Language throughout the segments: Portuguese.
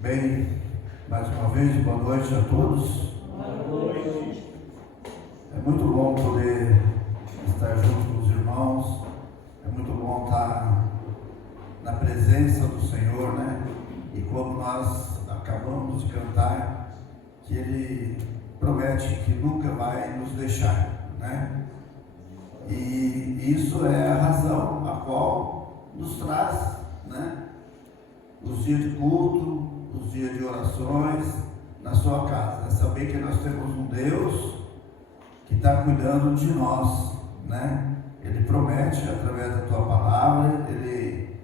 Bem, mais uma vez, boa noite a todos. Boa noite. É muito bom poder estar junto com os irmãos. É muito bom estar na presença do Senhor, né? E como nós acabamos de cantar, que Ele promete que nunca vai nos deixar, né? E isso é a razão a qual nos traz, né? Os dias de culto, os dias de orações na sua casa. É saber que nós temos um Deus que está cuidando de nós, né? Ele promete através da tua palavra, Ele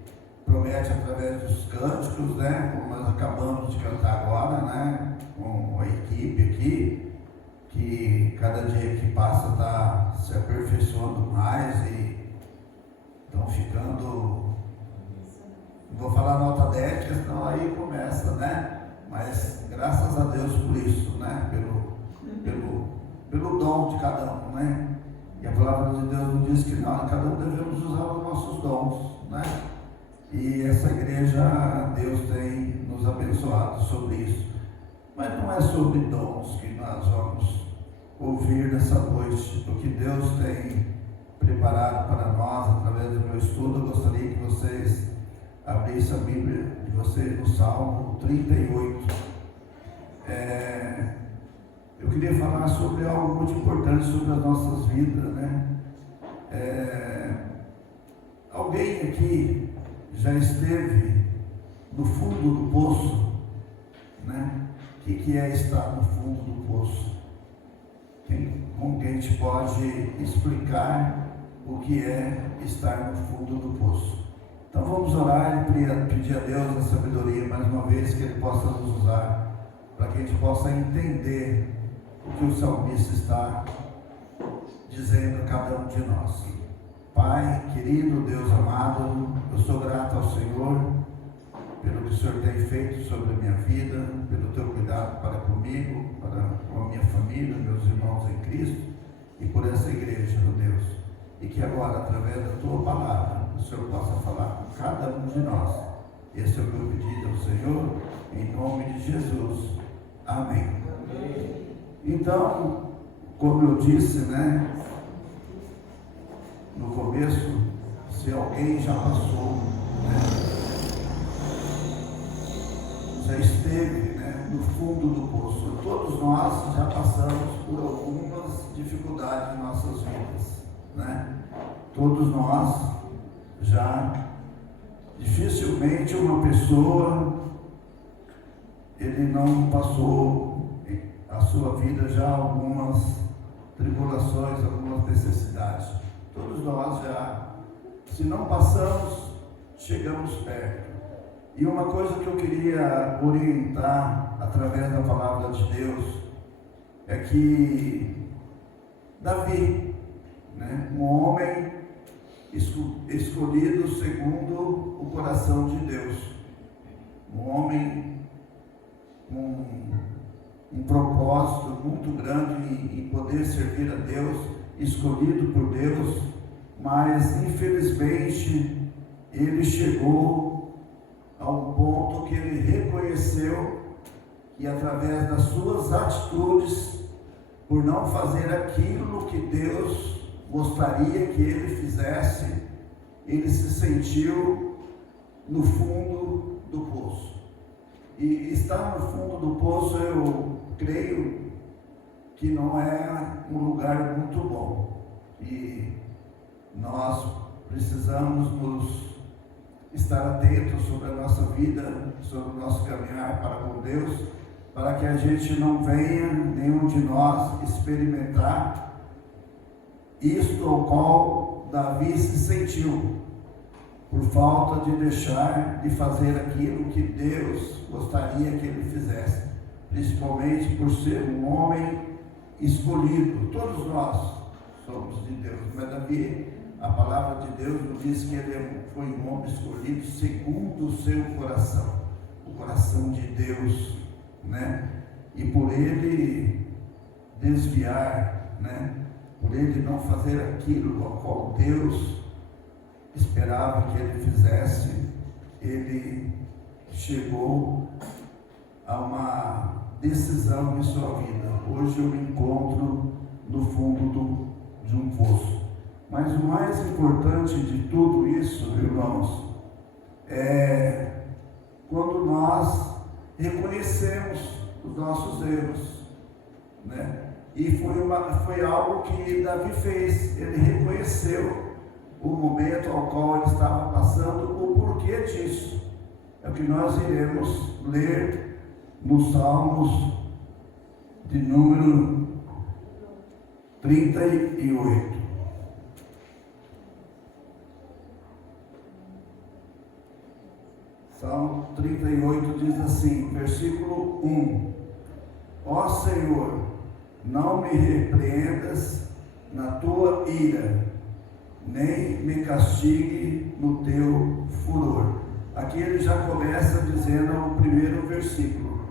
promete através dos cânticos, né? Como nós acabamos de cantar agora, né? Com a equipe aqui, que cada dia que passa está se aperfeiçoando mais e estão ficando, não vou falar nota 10, porque senão aí começa, né? Mas graças a Deus por isso, né? Pelo dom de cada um, né? E a palavra de Deus nos diz que nós, cada um devemos usar os nossos dons, né? E essa igreja, Deus tem nos abençoado sobre isso. Mas não é sobre dons que nós vamos ouvir nessa noite. O que Deus tem preparado para nós através do meu estudo, eu gostaria que vocês abrissem a Bíblia de vocês no Salmo 38. Eu queria falar sobre algo muito importante sobre as nossas vidas, né? Alguém aqui já esteve no fundo do poço, né? O que é estar no fundo do poço? Como que a gente pode explicar o que é estar no fundo do poço? Então vamos orar e pedir a Deus a sabedoria mais uma vez, que Ele possa nos usar, para que a gente possa entender o que o salmista está dizendo a cada um de nós. Pai, querido Deus amado, eu sou grato ao Senhor pelo que o Senhor tem feito sobre a minha vida, pelo teu cuidado para comigo, com a minha família, meus irmãos em Cristo, e por essa igreja, meu Deus. E que agora, através da tua palavra, o Senhor possa falar com cada um de nós. Esse é o meu pedido ao Senhor, em nome de Jesus. Amém. Então, como eu disse, né, no começo, se alguém já passou, né, já esteve, né, no fundo do poço, todos nós já passamos por algumas dificuldades em nossas vidas, né? Todos nós já, dificilmente uma pessoa, ele não passou a sua vida já algumas tribulações, algumas necessidades. Todos nós já, se não passamos, chegamos perto. E uma coisa que eu queria orientar através da palavra de Deus é que Davi, né, um homem escolhido segundo o coração de Deus, um homem com um propósito muito grande em poder servir a Deus, escolhido por Deus, mas infelizmente ele chegou a um ponto que ele reconheceu que através das suas atitudes, por não fazer aquilo que Deus gostaria que ele fizesse, ele se sentiu no fundo do poço. E estar no fundo do poço, eu creio que não é um lugar muito bom. E nós precisamos nos estar atentos sobre a nossa vida, sobre o nosso caminhar para com Deus, para que a gente não venha, nenhum de nós, experimentar isto ao qual Davi se sentiu, por falta de deixar de fazer aquilo que Deus gostaria que ele fizesse, principalmente por ser um homem escolhido. Todos nós somos de Deus, mas Davi, a palavra de Deus nos diz que ele foi um homem escolhido segundo o seu coração, o coração de Deus, né? E por ele desviar, né? Por ele não fazer aquilo ao qual Deus esperava que ele fizesse, ele chegou decisão em sua vida. Hoje eu me encontro no fundo de um poço. Mas o mais importante de tudo isso, irmãos, é quando nós reconhecemos os nossos erros, né? E foi algo que Davi fez. Ele reconheceu o momento ao qual ele estava passando, o porquê disso. É o que nós iremos ler nos Salmos de número 38. Salmo 38 diz assim, versículo 1: Ó Senhor, não me repreendas na tua ira, nem me castigue no teu furor. Aqui ele já começa dizendo o primeiro versículo.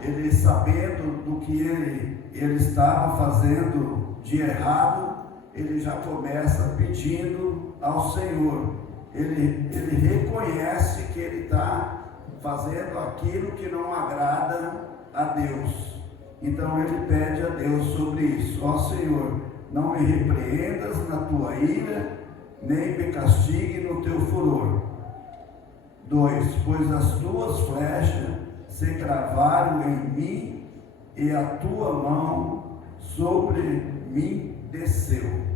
Ele, sabendo do que ele estava fazendo de errado, ele já começa pedindo ao Senhor. Ele reconhece que ele está fazendo aquilo que não agrada a Deus. Então ele pede a Deus sobre isso. Ó Senhor, não me repreendas na tua ira, nem me castigue no teu furor. 2: Pois as tuas flechas se cravaram em mim, e a tua mão sobre mim desceu.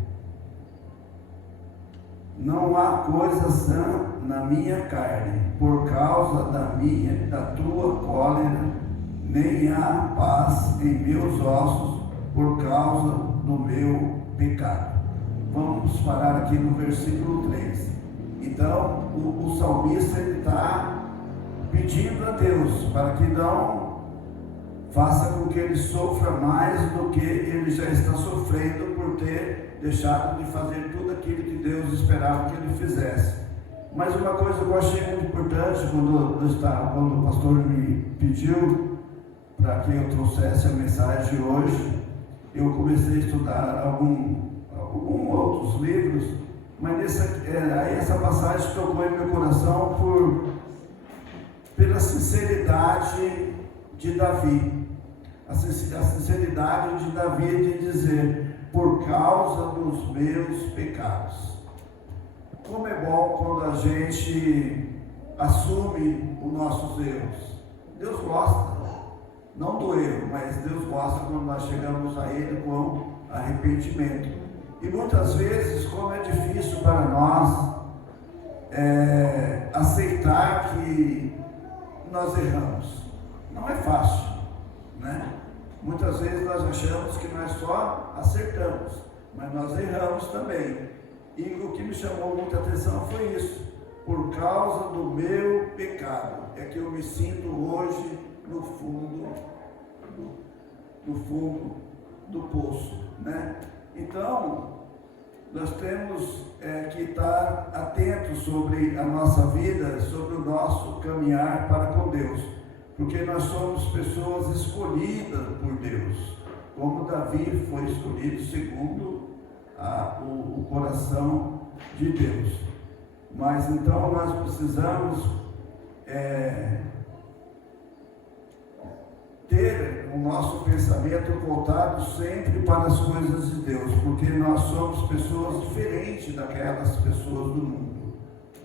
Não há coisa sã na minha carne, por causa da tua cólera, nem há paz em meus ossos, por causa do meu pecado. Vamos parar aqui no versículo 3. Então, o salmista está pedindo a Deus para que não faça com que ele sofra mais do que ele já está sofrendo por ter deixado de fazer tudo aquilo que Deus esperava que ele fizesse. Mas uma coisa que eu achei muito importante quando o pastor me pediu para que eu trouxesse a mensagem de hoje, eu comecei a estudar alguns outros livros, mas essa passagem tocou em meu coração pela sinceridade de Davi. A sinceridade de Davi de dizer, por causa dos meus pecados. Como é bom quando a gente assume os nossos erros. Deus gosta, não do erro, mas Deus gosta quando nós chegamos a Ele com arrependimento. E muitas vezes, como é difícil para nós aceitar que nós erramos. Não é fácil, né? Muitas vezes nós achamos que nós só acertamos, mas nós erramos também. E o que me chamou muita atenção foi isso. Por causa do meu pecado, é que eu me sinto hoje no fundo do poço, né? Então, nós temos que estar atentos sobre a nossa vida, sobre o nosso caminhar para com Deus, porque nós somos pessoas escolhidas por Deus, como Davi foi escolhido segundo o coração de Deus. Mas então nós precisamos ter o nosso pensamento voltado sempre para as coisas de Deus, porque nós somos pessoas diferentes daquelas pessoas do mundo,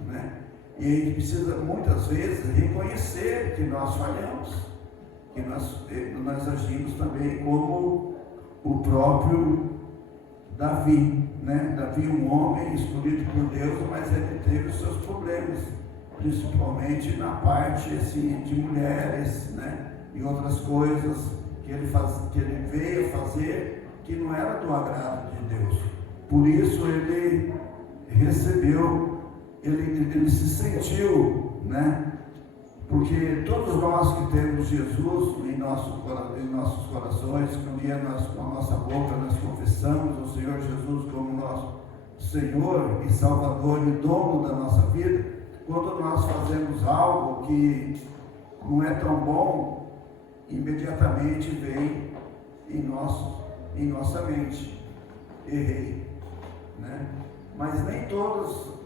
né? E a gente precisa muitas vezes reconhecer que nós falhamos, que nós agimos também como o próprio Davi, né? Davi, um homem escolhido por Deus, mas ele teve os seus problemas, principalmente na parte de mulheres, né? E outras coisas que ele veio fazer que não era do agrado de Deus. Por isso ele recebeu, ele se sentiu, né? Porque todos nós que temos Jesus em nossos corações, com a nossa boca nós confessamos o Senhor Jesus como nosso Senhor e Salvador e dono da nossa vida, quando nós fazemos algo que não é tão bom, imediatamente vem em nossa mente, errei, né? Mas nem todos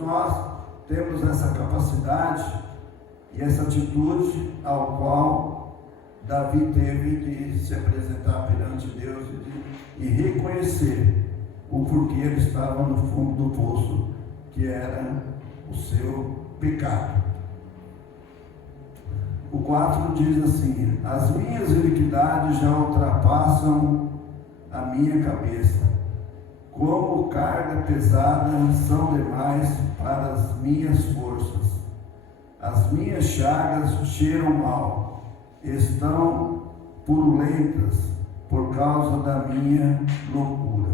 nós temos essa capacidade e essa atitude ao qual Davi teve de se apresentar perante Deus e reconhecer o porquê ele estava no fundo do poço, que era o seu pecado. O 4 diz assim: as minhas iniquidades já ultrapassam a minha cabeça, como carga pesada são demais para as minhas forças. As minhas chagas cheiram mal, estão purulentas por causa da minha loucura.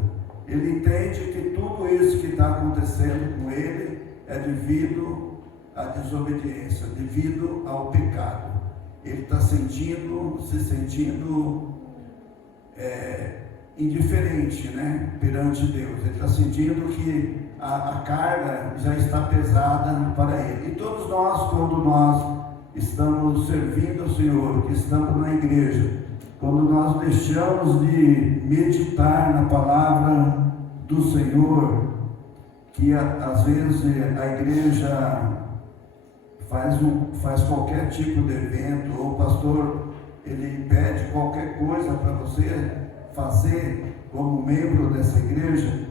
Ele entende que tudo isso que está acontecendo com ele é devido à desobediência, devido ao pecado. Ele está se sentindo indiferente, né, perante Deus. Ele está sentindo que a carga já está pesada para ele. E todos nós, quando nós estamos servindo ao Senhor, que estamos na igreja, quando nós deixamos de meditar na palavra do Senhor, que às vezes a igreja faz qualquer tipo de evento, ou o pastor ele pede qualquer coisa para você fazer como membro dessa igreja,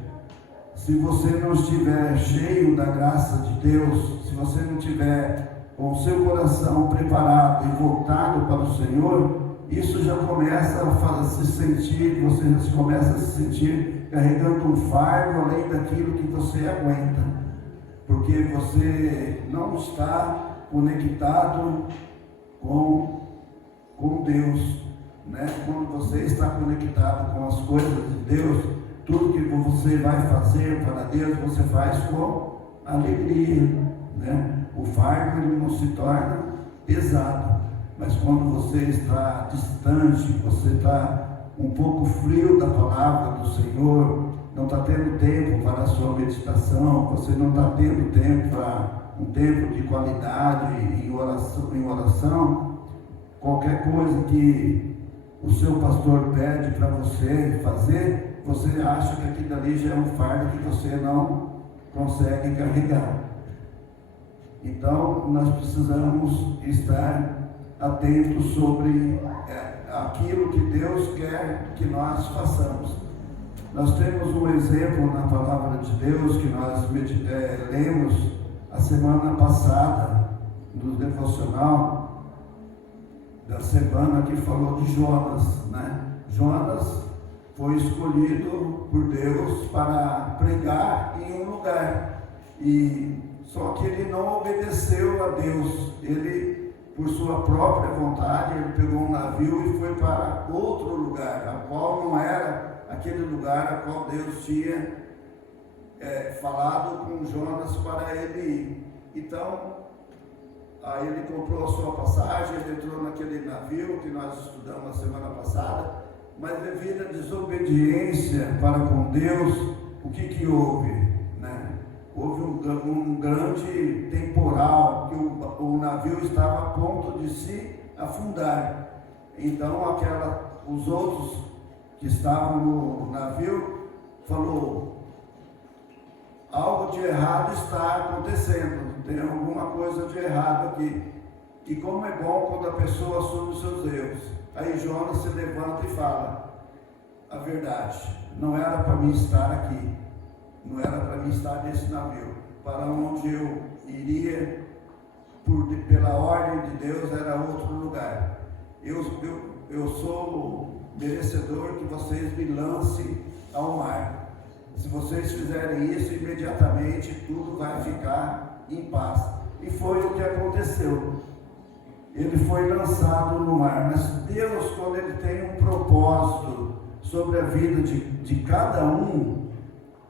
se você não estiver cheio da graça de Deus, se você não estiver com o seu coração preparado e voltado para o Senhor, isso já começa a se sentir, você começa a se sentir carregando um fardo além daquilo que você aguenta, porque você não está conectado com Deus, né? Quando você está conectado com as coisas de Deus, tudo que você vai fazer para Deus, você faz com alegria, né? O fardo ele não se torna pesado, mas quando você está distante, você está um pouco frio da palavra do Senhor, não está tendo tempo para a sua meditação, você não está tendo tempo para um tempo de qualidade em oração, qualquer coisa que o seu pastor pede para você fazer, você acha que aquilo ali já é um fardo que você não consegue carregar. Então, nós precisamos estar atentos sobre aquilo que Deus quer que nós façamos. Nós temos um exemplo na palavra de Deus que nós lemos a semana passada, no devocional da semana, que falou de Jonas, né? Jonas foi escolhido por Deus para pregar em um lugar, só que ele não obedeceu a Deus. Ele, por sua própria vontade, ele pegou um navio e foi para outro lugar, a qual não era aquele lugar a qual Deus tinha falado com Jonas para ele ir. Então, aí ele comprou a sua passagem, ele entrou naquele navio que nós estudamos na semana passada, mas devido à desobediência para com Deus, o que houve? Né? Houve um grande temporal, que o navio estava a ponto de se afundar. Então os outros que estavam no navio falou: algo de errado está acontecendo, tem alguma coisa de errado aqui. E como é bom quando a pessoa assume os seus erros. Aí Jonas se levanta e fala: a verdade, não era para mim estar aqui, não era para mim estar nesse navio. Para onde eu iria, pela ordem de Deus, era outro lugar. Eu sou merecedor que vocês me lancem ao mar. Se vocês fizerem isso, imediatamente tudo vai ficar em paz. E foi o que aconteceu. Ele foi lançado no mar. Mas Deus, quando Ele tem um propósito sobre a vida de cada um,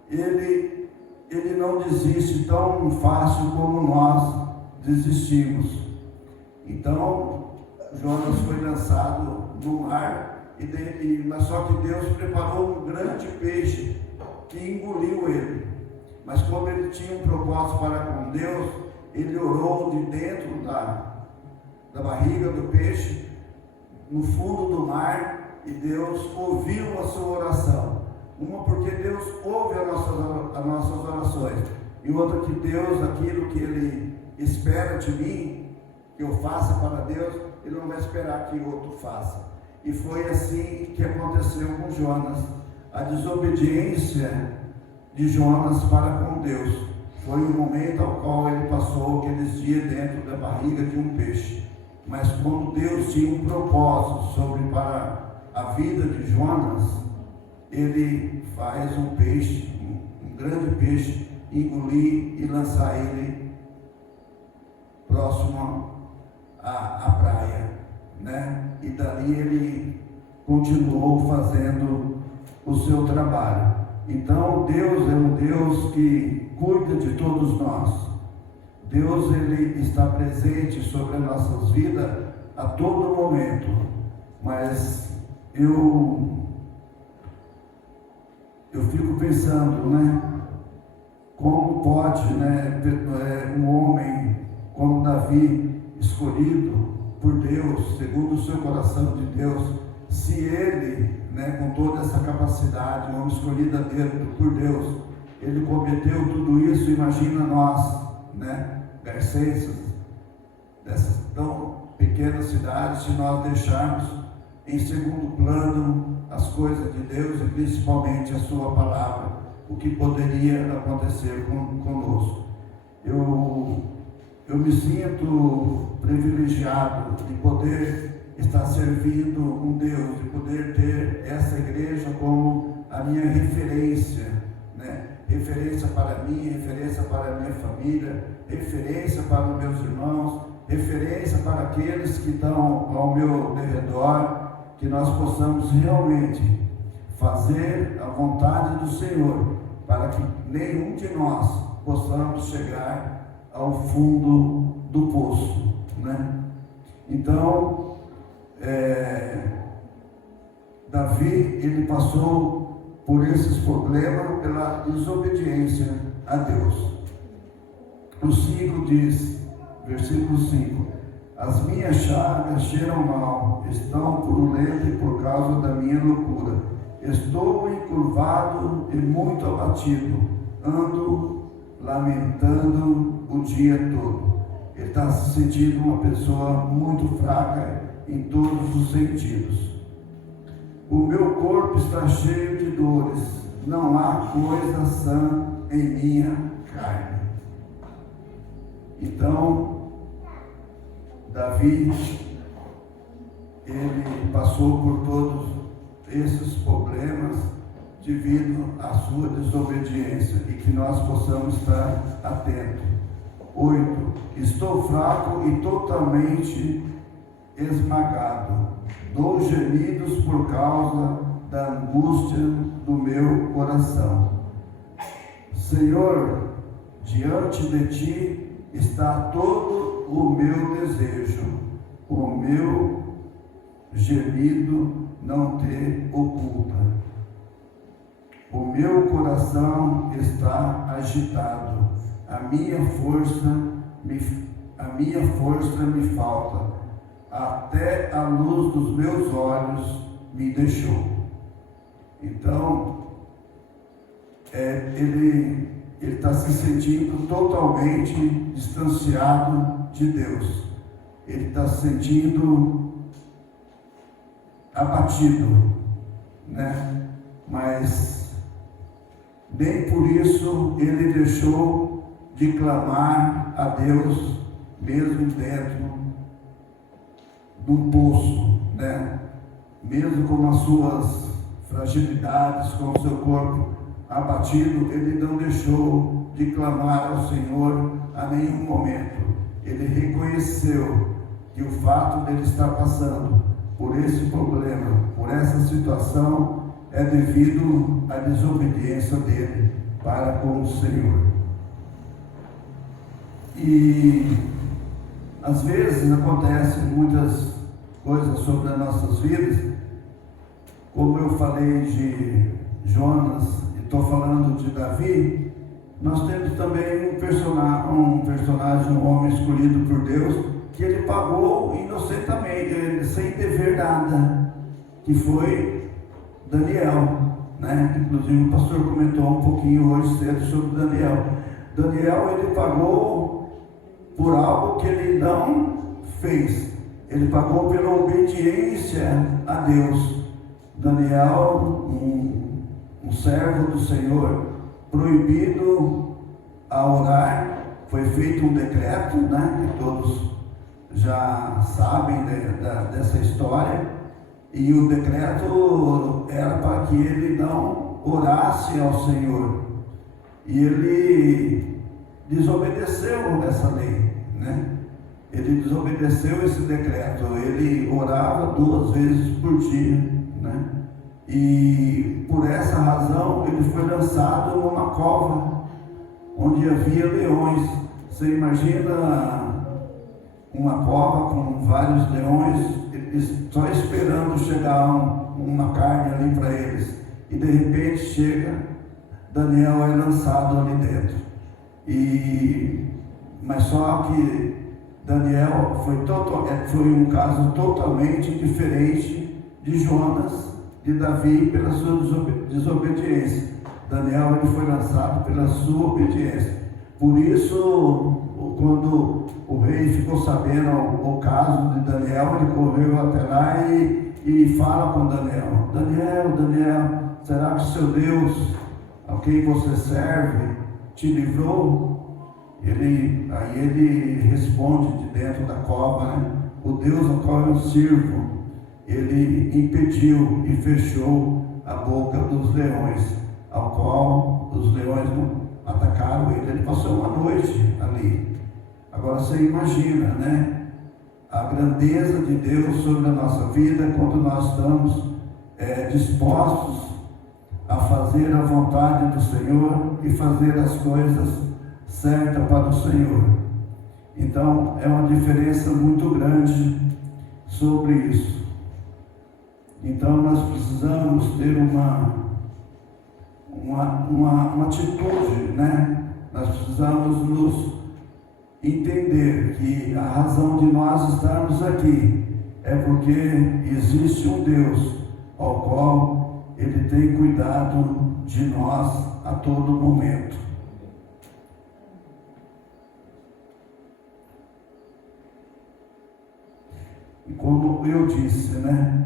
Ele não desiste tão fácil como nós desistimos. Então, Jonas foi lançado no mar, mas só que Deus preparou um grande peixe que engoliu ele. Mas como ele tinha um propósito para com Deus, ele orou de dentro da barriga do peixe, no fundo do mar, e Deus ouviu a sua oração. Uma, porque Deus ouve as nossas orações, e outra, que Deus, aquilo que Ele espera de mim, que eu faça para Deus, Ele não vai esperar que outro faça. E foi assim que aconteceu com Jonas. A desobediência de Jonas para com Deus foi o momento ao qual ele passou aqueles dias dentro da barriga de um peixe. Mas como Deus tinha um propósito para a vida de Jonas, Ele faz um peixe, um grande peixe, engolir e lançar ele próximo à praia, né? E dali ele continuou fazendo o seu trabalho. Então Deus é um Deus que cuida de todos nós. Deus, Ele está presente sobre as nossas vidas a todo momento. Mas eu fico pensando, né? Como pode, né, um homem como Davi, escolhido por Deus, segundo o seu coração de Deus, se ele, né, com toda essa capacidade, um homem escolhido por Deus, ele cometeu tudo isso, imagina nós, né, garcenses, dessas tão pequenas cidades, se nós deixarmos em segundo plano as coisas de Deus e principalmente a sua palavra, o que poderia acontecer conosco. Eu me sinto privilegiado de poder estar servindo um Deus, de poder ter essa igreja como a minha referência, né? Referência para mim, referência para a minha família, referência para os meus irmãos, referência para aqueles que estão ao meu redor, que nós possamos realmente fazer a vontade do Senhor, para que nenhum de nós possamos chegar ao fundo do poço, né? Então, Davi, ele passou por esses problemas pela desobediência a Deus. O 5 diz, versículo 5: as minhas chagas cheiram mal, estão purulentas por causa da minha loucura. Estou encurvado e muito abatido, ando lamentando o dia todo. Ele está se sentindo uma pessoa muito fraca em todos os sentidos. O meu corpo está cheio de dores, não há coisa sã em minha carne. Então, Davi, ele passou por todos esses problemas devido à sua desobediência, e que nós possamos estar atentos. 8. Estou fraco e totalmente esmagado, dou gemidos por causa da angústia do meu coração. Senhor, diante de ti está todo o meu desejo, o meu gemido não te oculta. O meu coração está agitado, a minha força me falta, até a luz dos meus olhos me deixou. Então, ele está se sentindo totalmente distanciado de Deus. Ele está se sentindo abatido, né? Mas nem por isso ele deixou de clamar a Deus, mesmo dentro de um poço, né? Mesmo com as suas fragilidades, com o seu corpo abatido, ele não deixou de clamar ao Senhor a nenhum momento. Ele reconheceu que o fato dele estar passando por esse problema, por essa situação, é devido à desobediência dele para com o Senhor. E às vezes acontecem muitas coisas sobre as nossas vidas, como eu falei de Jonas e estou falando de Davi. Nós temos também um personagem, um homem escolhido por Deus, que ele pagou inocentemente, sem dever nada, que foi Daniel, né? Inclusive o pastor comentou um pouquinho hoje cedo sobre Daniel. Daniel, ele pagou por algo que ele não fez? Ele pagou pela obediência a Deus. Daniel, um servo do Senhor, proibido a orar, foi feito um decreto, né, que todos já sabem dessa história, e o decreto era para que ele não orasse ao Senhor, e ele desobedeceu essa lei, né? Ele desobedeceu esse decreto. Ele orava 2 vezes por dia, né? E por essa razão ele foi lançado numa cova onde havia leões. Você imagina uma cova com vários leões, só esperando chegar uma carne ali para eles, e de repente chega, Daniel é lançado ali dentro. Mas só que Daniel foi um caso totalmente diferente de Jonas, de Davi, pela sua desobediência. Daniel, ele foi lançado pela sua obediência. Por isso, quando o rei ficou sabendo o caso de Daniel, ele correu até lá e fala com Daniel: Daniel, será que seu Deus, a quem você serve, te livrou? Aí ele responde de dentro da cova, né? O Deus ao qual eu sirvo, ele impediu e fechou a boca dos leões, ao qual os leões não atacaram ele. Ele passou uma noite ali. Agora você imagina, né, a grandeza de Deus sobre a nossa vida quando nós estamos dispostos a fazer a vontade do Senhor e fazer as coisas certas para o Senhor. Então é uma diferença muito grande sobre isso. Então nós precisamos ter uma atitude, né? Nós precisamos nos entender que a razão de nós estarmos aqui é porque existe um Deus ao qual Ele tem cuidado de nós a todo momento. E como eu disse, né?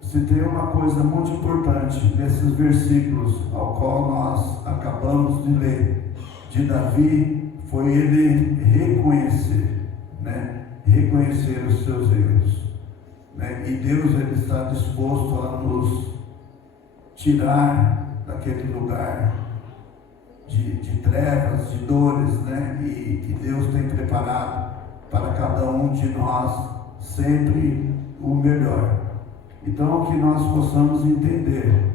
Se tem uma coisa muito importante nesses versículos ao qual nós acabamos de ler, de Davi, foi ele reconhecer, né? Reconhecer os seus erros, né? E Deus, ele está disposto a nos tirar daquele lugar de trevas, de dores, né? E Deus tem preparado para cada um de nós sempre o melhor. Então, que nós possamos entender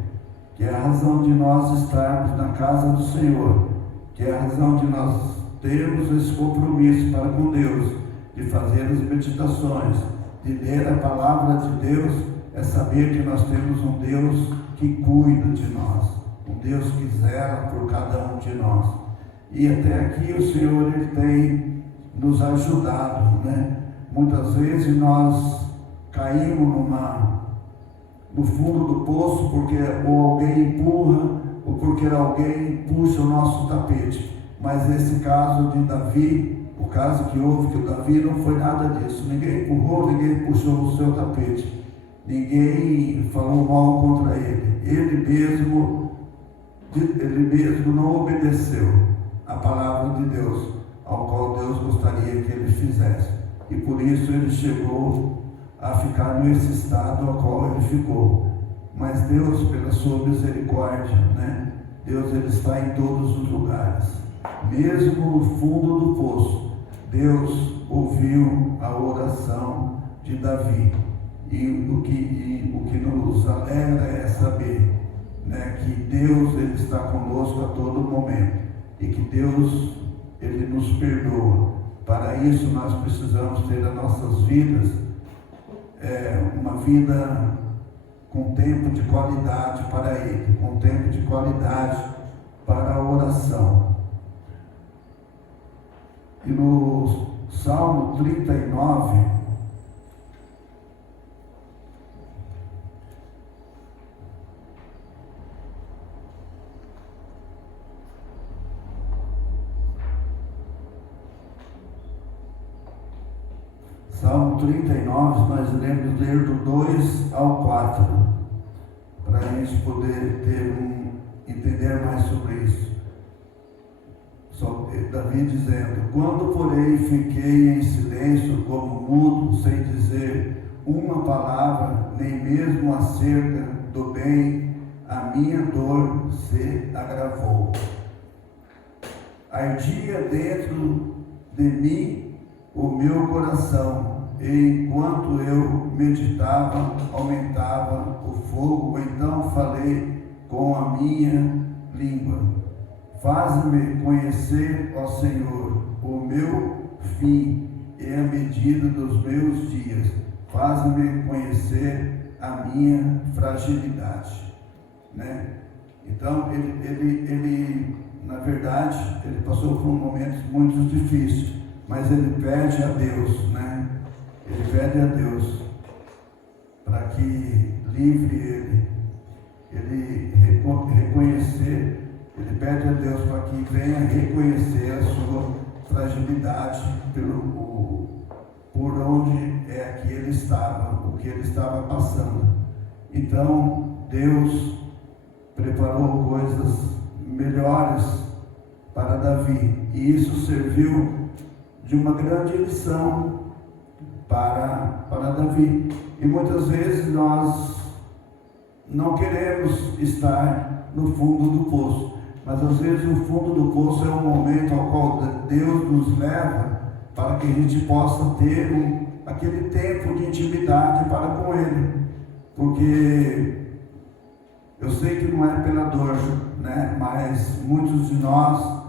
que é a razão de nós estarmos na casa do Senhor, que é a razão de nós termos esse compromisso para com Deus, de fazer as meditações, de ler a palavra de Deus, é saber que nós temos um Deus que cuida de nós, um Deus que zela por cada um de nós. E até aqui o Senhor, ele tem nos ajudado, né? Muitas vezes nós caímos no fundo do poço porque ou alguém empurra ou porque alguém puxa o nosso tapete. Mas esse caso de Davi, o caso que houve que o Davi, não foi nada disso. Ninguém empurrou, ninguém puxou o seu tapete, ninguém falou mal contra ele. Ele mesmo não obedeceu a palavra de Deus, ao qual Deus gostaria que ele fizesse. E por isso ele chegou a ficar nesse estado ao qual ele ficou. Mas Deus, pela sua misericórdia, né? Deus, ele está em todos os lugares. Mesmo no fundo do poço, Deus ouviu a oração de Davi. E o que nos alegra é saber, né, que Deus, ele está conosco a todo momento. E que Deus, ele nos perdoa. Para isso nós precisamos ter as nossas vidas, uma vida com tempo de qualidade para Ele, com tempo de qualidade para a oração. E no Salmo 39, Salmo 39, nós iremos ler do 2 ao 4, para a gente poder entender mais sobre isso. Davi dizendo: quando porém fiquei em silêncio como mudo, sem dizer uma palavra, nem mesmo acerca do bem, a minha dor se agravou. Ardia dentro de mim o meu coração, e enquanto eu meditava, aumentava o fogo. Então falei com a minha língua: faz-me conhecer, ó Senhor, o meu fim e a medida dos meus dias. Faz-me conhecer a minha fragilidade. Né? Então, ele, na verdade, ele passou por momentos muito difíceis, mas ele pede a Deus, né? Ele pede a Deus para que livre ele reconhecer. Ele pede a Deus para que venha reconhecer a sua fragilidade por onde é que ele estava, o que ele estava passando. Então, Deus preparou coisas melhores para Davi, e isso serviu de uma grande lição para Davi. E muitas vezes nós não queremos estar no fundo do poço, mas às vezes o fundo do poço é um momento ao qual Deus nos leva para que a gente possa ter aquele tempo de intimidade para com Ele, porque eu sei que não é pela dor, né? Mas muitos de nós,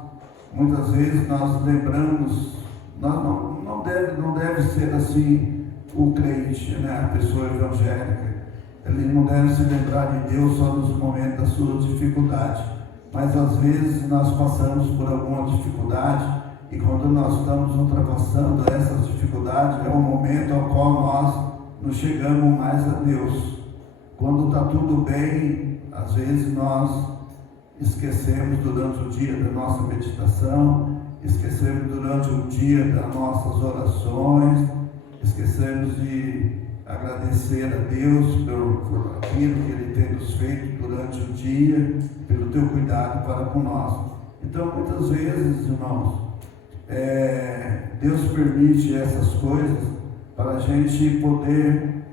muitas vezes nós lembramos, não deve ser assim o crente, né? A pessoa evangélica, ele não deve se lembrar de Deus só nos momentos da sua dificuldade, mas às vezes nós passamos por alguma dificuldade, e quando nós estamos ultrapassando essas dificuldades, é o momento ao qual nós nos chegamos mais a Deus. Quando está tudo bem, às vezes nós esquecemos durante o dia da nossa meditação, esquecemos durante o dia das nossas orações, esquecemos de agradecer a Deus por aquilo que Ele tem nos feito durante o dia, pelo teu cuidado para com nós. Então, muitas vezes, irmãos, Deus permite essas coisas para a gente poder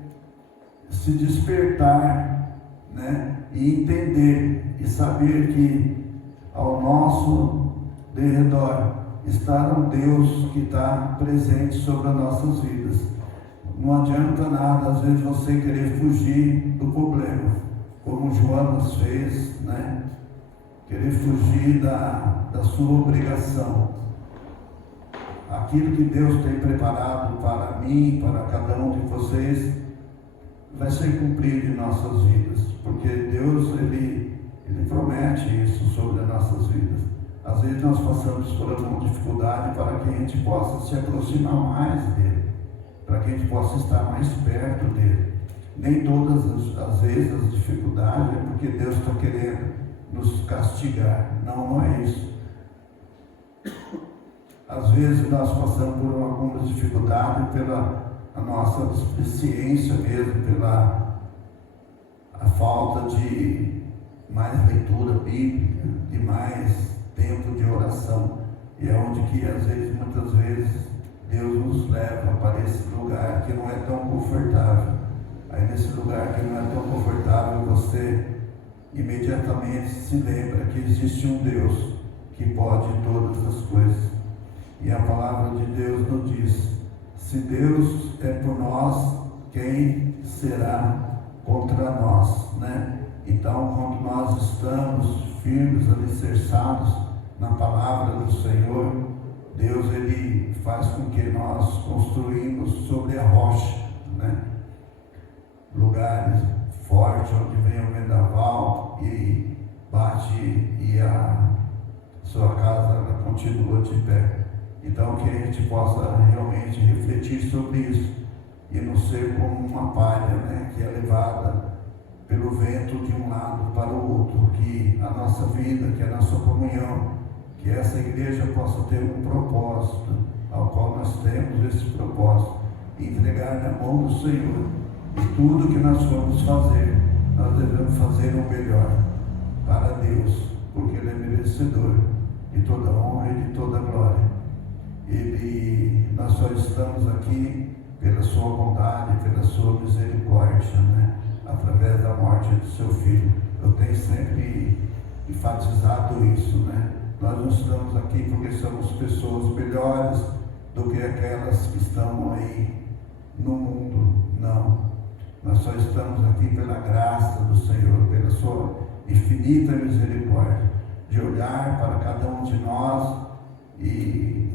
se despertar, né? E entender e saber que ao nosso derredor está um Deus que está presente sobre as nossas vidas. Não adianta nada, às vezes, você querer fugir do problema, como Jonas fez, né? Querer fugir da sua obrigação. Aquilo que Deus tem preparado para mim, para cada um de vocês, vai ser cumprido em nossas vidas, porque Deus, Ele promete isso sobre as nossas vidas. Às vezes nós passamos por alguma dificuldade para que a gente possa se aproximar mais dEle, para que a gente possa estar mais perto dEle. Nem todas as vezes as dificuldades é porque Deus está querendo nos castigar. Não é isso. Às vezes nós passamos por algumas dificuldades pela a nossa deficiência mesmo, pela a falta de mais leitura bíblica, de mais tempo de oração. E é onde que muitas vezes Deus nos leva para esse lugar que não é tão confortável. Aí nesse lugar que não é tão confortável, você imediatamente se lembra que existe um Deus que pode todas as coisas. E a palavra de Deus nos diz: se Deus é por nós, quem será contra nós, né? Então, quando nós estamos firmes, alicerçados na palavra do Senhor, Deus, Ele faz com que nós construímos sobre a rocha, né? Lugares fortes, onde vem o vendaval e bate, e a sua casa continua de pé. Então, que a gente possa realmente refletir sobre isso e não ser como uma palha, né, que é levada pelo vento de um lado para o outro. Que a nossa vida, que a nossa comunhão, que essa igreja possa ter um propósito, ao qual nós temos esse propósito, e entregar na mão do Senhor. E tudo que nós formos fazer, nós devemos fazer o melhor para Deus, porque Ele é merecedor de toda honra e de toda glória. Nós só estamos aqui pela sua bondade, pela sua misericórdia, né? Através da morte do seu Filho. Eu tenho sempre enfatizado isso, né? Nós não estamos aqui porque somos pessoas melhores do que aquelas que estão aí no mundo, não. Nós só estamos aqui pela graça do Senhor, pela sua infinita misericórdia, de olhar para cada um de nós e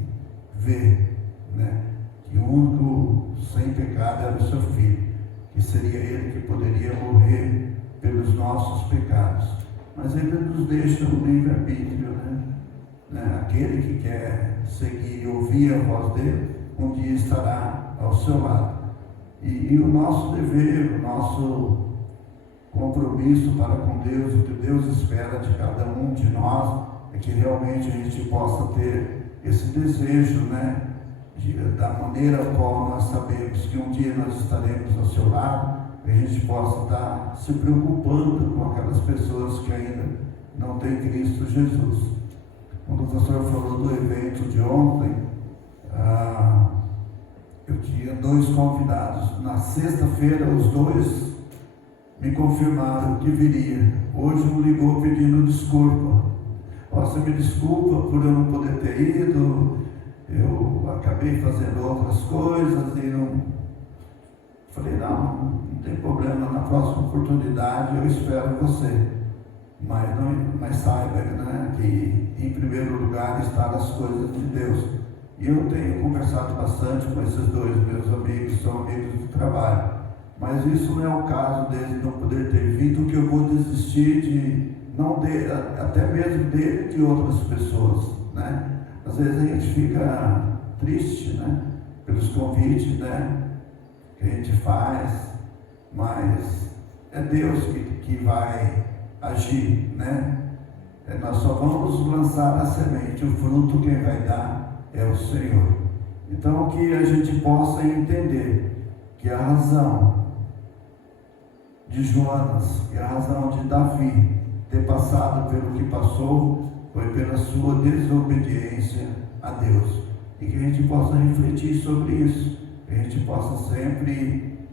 ver, né, que o único sem pecado era o seu Filho, que seria Ele que poderia morrer pelos nossos pecados. Mas Ele nos deixa o livre-arbítrio, né? Aquele que quer seguir e ouvir a voz dele, um dia estará ao seu lado. E o nosso dever, o nosso compromisso para com Deus, o que Deus espera de cada um de nós, é que realmente a gente possa ter esse desejo, né? Da maneira qual nós sabemos que um dia nós estaremos ao seu lado, que a gente possa estar se preocupando com aquelas pessoas que ainda não têm Cristo Jesus. Quando o pastor falou do evento de ontem, eu tinha 2 convidados. Na sexta-feira, os 2 me confirmaram que viria. Hoje um ligou pedindo desculpa. Você me desculpa por eu não poder ter ido, eu acabei fazendo outras coisas e não... Falei, não tem problema, na próxima oportunidade eu espero você. Mas saiba, né, que em primeiro lugar estão as coisas de Deus. E eu tenho conversado bastante com esses 2 meus amigos, são amigos do trabalho. Mas isso não é o caso deles não poder ter vindo, que eu vou desistir até mesmo dele e de outras pessoas, né? Às vezes a gente fica triste, né, pelos convites, né, que a gente faz, mas é Deus que vai agir, né? Nós só vamos lançar a semente, o fruto quem vai dar é o Senhor. Então que a gente possa entender que a razão de Jonas e a razão de Davi ter passado pelo que passou foi pela sua desobediência a Deus. E que a gente possa refletir sobre isso, que a gente possa sempre,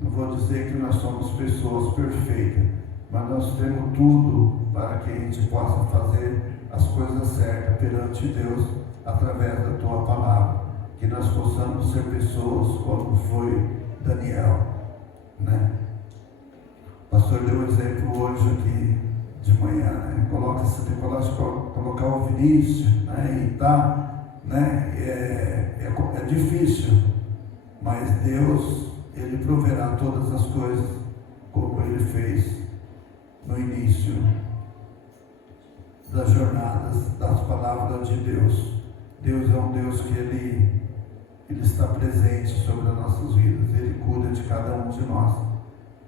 não vou dizer que nós somos pessoas perfeitas, mas nós temos tudo para que a gente possa fazer as coisas certas perante Deus através da tua palavra. Que nós possamos ser pessoas como foi Daniel, né? O pastor deu um exemplo hoje aqui de manhã, né? Colocar o Vinícius, né? E tá, né? É difícil, mas Deus, Ele proverá todas as coisas como Ele fez no início das jornadas, das palavras de Deus. Deus é um Deus que Ele está presente sobre as nossas vidas, Ele cuida de cada um de nós.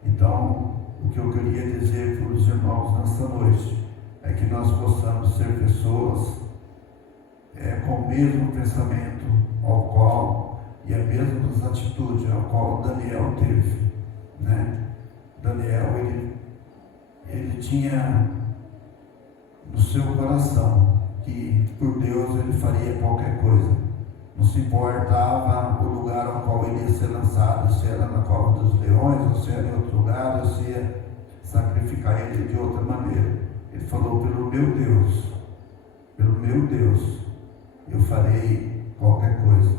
Então, o que eu queria dizer para os irmãos nesta noite é que nós possamos ser pessoas com o mesmo pensamento ao qual e a mesma atitude ao qual Daniel teve, né? Daniel, ele tinha no seu coração que por Deus ele faria qualquer coisa. Não se importava o lugar ao qual ele ia ser lançado, se era na cova dos leões, ou se era em outro lugar, ou se ia sacrificar ele de outra maneira. Ele falou, pelo meu Deus, eu farei qualquer coisa.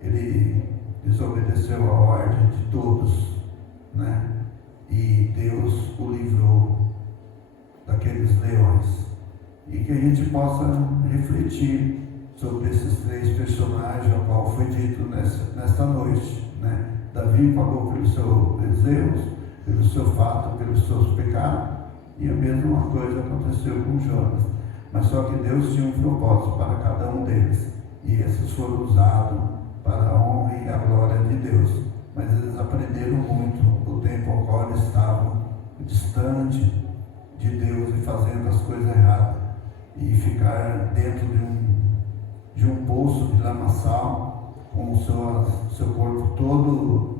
Ele desobedeceu a ordem de todos, né? E Deus o livrou daqueles leões. E que a gente possa refletir sobre esses 3 personagens ao qual foi dito nesta noite, né? Davi pagou pelos seus erros, pelo seu fato, pelos seus pecados, e a mesma coisa aconteceu com Jonas. Mas só que Deus tinha um propósito para cada um deles, e esses foram usados para a honra e a glória de Deus. Mas eles aprenderam muito o tempo ao qual eles estavam distante de Deus e fazendo as coisas erradas, e ficar dentro de um poço de lamaçal, com o seu corpo todo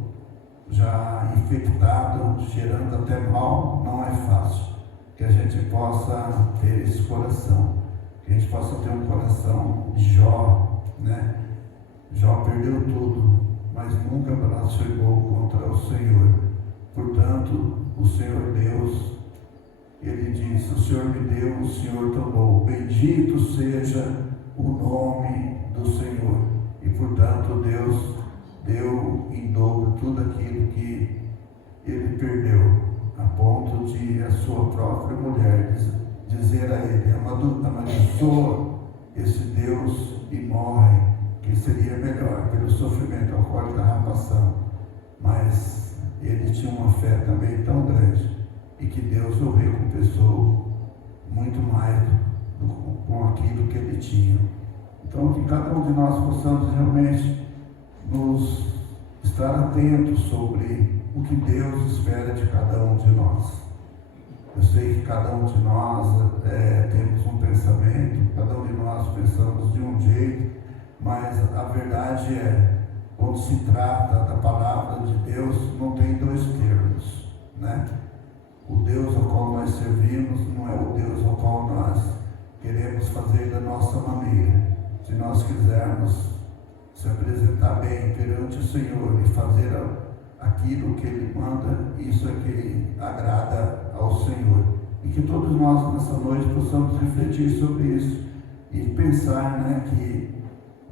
já infectado, cheirando até mal, não é fácil. Que a gente possa ter esse coração, que a gente possa ter um coração de Jó, né? Jó perdeu tudo, mas nunca blasfemou contra o Senhor. Portanto, o Senhor Deus, ele diz: o Senhor me deu, o Senhor tomou. Bendito seja o nome do Senhor. E portanto, Deus deu em dobro tudo aquilo que ele perdeu, a ponto de a sua própria mulher dizer a ele: amaldiçoa esse Deus e morre, que seria melhor pelo sofrimento ao qual ele estava passando. Mas ele tinha uma fé também tão grande, e que Deus o recompensou muito mais com aquilo que ele tinha. Então, que cada um de nós possamos realmente nos estar atentos sobre o que Deus espera de cada um de nós. Eu sei que cada um de nós temos um pensamento, cada um de nós pensamos de um jeito, mas a verdade é, quando se trata da palavra de Deus, não tem dois termos, né? O Deus ao qual nós servimos não é o Deus ao qual nós queremos fazer da nossa maneira. Se nós quisermos se apresentar bem perante o Senhor e fazer aquilo que Ele manda, isso é que agrada ao Senhor. E que todos nós nessa noite possamos refletir sobre isso e pensar, né, que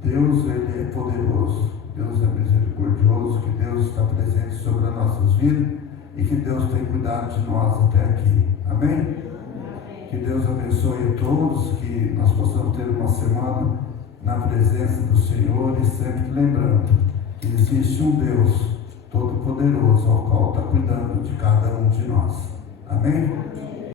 Deus, Ele é poderoso, Deus é misericordioso, que Deus está presente sobre as nossas vidas e que Deus tem cuidado de nós até aqui. Amém? Amém. Que Deus abençoe a todos, que nós possamos ter uma semana na presença do Senhor e sempre lembrando que existe um Deus Todo-Poderoso ao qual está cuidando de cada um de nós. Amém?